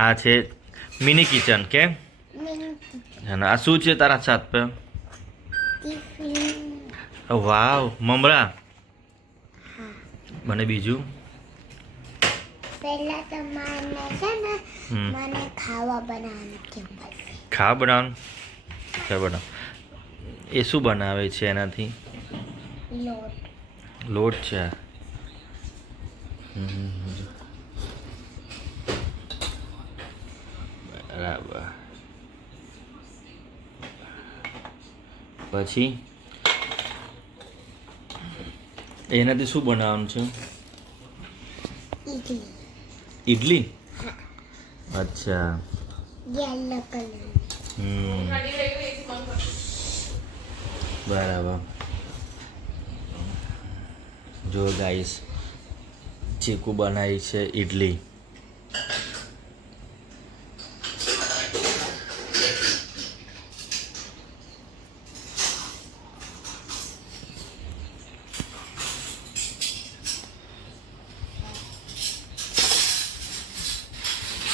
આ છે mini kitchen કે અને આ શું છે તારા છત પર? વાવ મમરા. મને બીજું પહેલા તો મને છે ને મને ખાવા બનાવવાનું કેવું પડશે. ખાવા બનાવવાનું ચાલ બનાવ. એ શું બનાવે છે એનાથી? લોટ છે. બરાબર. પછી એનાથી શું બનાવવાનું છે? ઇડલી. અચ્છા. Yellow colour. બરાબર. જો ગાઈસ ચીકુ બનાવી છે ઇડલી.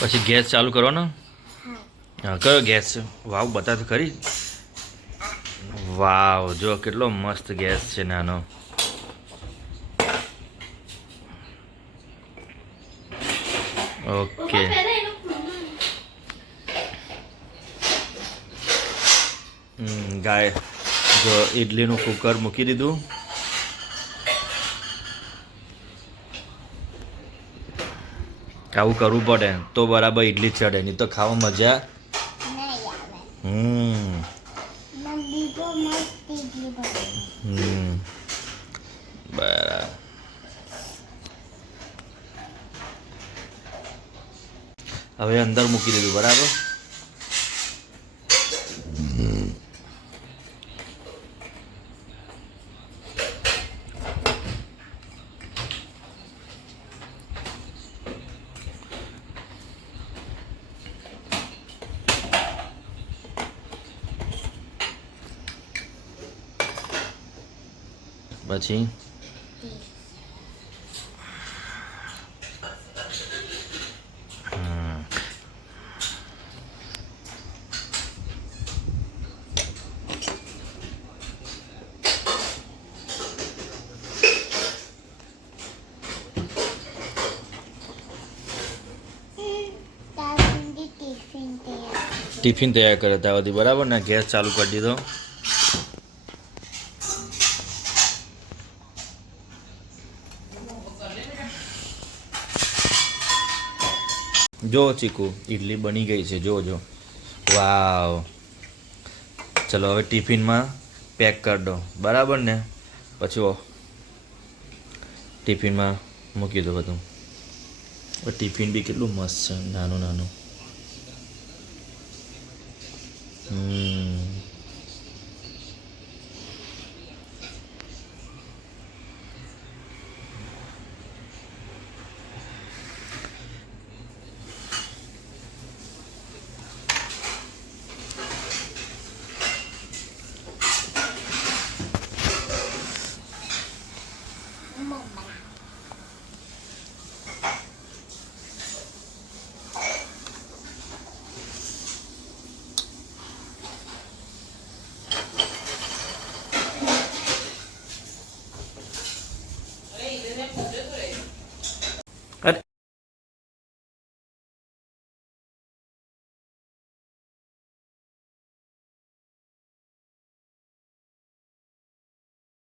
પછી ગેસ ચાલુ કરવાનો. હા કયો ગેસ છે? વાવ બતા તો ખરી. વાવ જો કેટલો મસ્ત ગેસ છે નાનો. ઓકે. ગાય જો ઇડલીનું કુકર મૂકી દીધું. આવું કરવું પડે તો બરાબર ઇડલી ચડે, નહીં તો ખાવા મજા બરાબર. હવે અંદર મૂકી દીધું બરાબર. પછી ટિફિન તૈયાર કરે ત્યાં સુધી બરાબર ને. ગેસ ચાલુ કરી દીધો. જો ચીકુ ઇડલી બની ગઈ છે. જો જો વાવ. ચલો હવે ટિફિનમાં પેક કરી દો બરાબર ને. પછી ટિફિનમાં મૂકી દો બધું. ટિફિન બી કેટલું મસ્ત છે નાનું નાનું.